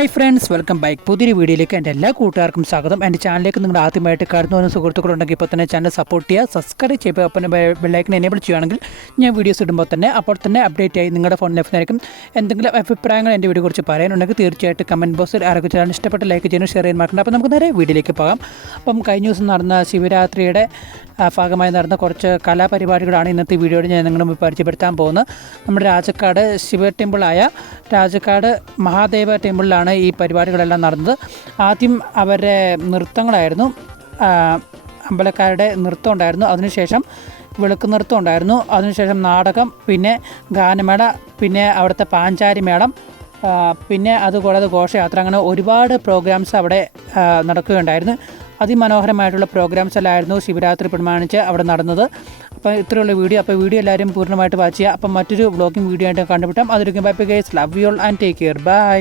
Hi friends, welcome back. പുതിയൊരു വീഡിയോയിലേക്ക് എൻ്റെ എല്ലാ കൂട്ടുകാർക്കും സ്വാഗതം. എൻ്റെ ചാനലിലേക്ക് നിങ്ങൾ ആദ്യമായിട്ട് കടന്നു വന്ന സുഹൃത്തുക്കളുണ്ടെങ്കിൽ ഇപ്പോൾ തന്നെ ചാനൽ സപ്പോർട്ട് ചെയ്യുക, സബ്സ്ക്രൈബ് ചെയ്യുക, അപ്പം ബെല്ലൈക്കൻ എനേബിൾ ചെയ്യുകയാണെങ്കിൽ ഞാൻ വീഡിയോസ് ഇടുമ്പോൾ തന്നെ അപ്പോൾ തന്നെ അപ്ഡേറ്റ് ആയി നിങ്ങളുടെ ഫോണിൽ ലഭിക്കുന്നതായിരിക്കും. എന്തെങ്കിലും അഭിപ്രായങ്ങൾ എൻ്റെ വീഡിയോ കുറിച്ച് പറയാനുണ്ടെങ്കിൽ തീർച്ചയായിട്ടും കമൻറ്റ് ബോക്സിൽ ആരൊക്കെ ചാനൽ ഇഷ്ടപ്പെട്ട ലൈക്ക് ചെയ്യാനും ഷെയർ ചെയ്യാൻ മറക്കണ്ട. അപ്പോൾ നമുക്ക് നേരെ വീഡിയോയിലേക്ക് പോകാം. അപ്പം കഴിഞ്ഞ ദിവസം നടന്ന ശിവരാത്രിയുടെ ഭാഗമായി നടന്ന കുറച്ച് കലാപരിപാടികളാണ് ഇന്നത്തെ വീഡിയോയിൽ ഞാൻ നിങ്ങളുടെ മുമ്പ് പരിചയപ്പെടുത്താൻ പോകുന്നത്. നമ്മുടെ രാജക്കാട് ശിവ ടെമ്പിളായ രാജക്കാട് മഹാദേവ ടെമ്പിളിലാണ് ഈ പരിപാടികളെല്ലാം നടന്നത്. ആദ്യം അവരുടെ നൃത്തങ്ങളായിരുന്നു, അമ്പലക്കാരുടെ നൃത്തം ഉണ്ടായിരുന്നു, അതിനുശേഷം വിളക്ക് നൃത്തം ഉണ്ടായിരുന്നു, അതിനുശേഷം നാടകം, പിന്നെ ഗാനമേള, പിന്നെ അവിടുത്തെ പാഞ്ചാരി മേളം, പിന്നെ അതുകൂടാതെ ഘോഷയാത്ര, അങ്ങനെ ഒരുപാട് പ്രോഗ്രാംസ് അവിടെ നടക്കുകയുണ്ടായിരുന്നു. അതിമനോഹരമായിട്ടുള്ള പ്രോഗ്രാംസ് എല്ലായിരുന്നു ശിവരാത്രി പ്രമാണിച്ച് അവിടെ നടന്നത്. അപ്പോൾ ഇത്രയുള്ള വീഡിയോ. അപ്പോൾ വീഡിയോ എല്ലാവരും പൂർണ്ണമായിട്ട് വാച്ച് ചെയ്യുക. അപ്പം മറ്റൊരു വ്ളോഗിംഗ് വീഡിയോ ആയിട്ട് കണ്ടുപിട്ടാം. അതൊരിക്കും bye guys, love you all and take care, by.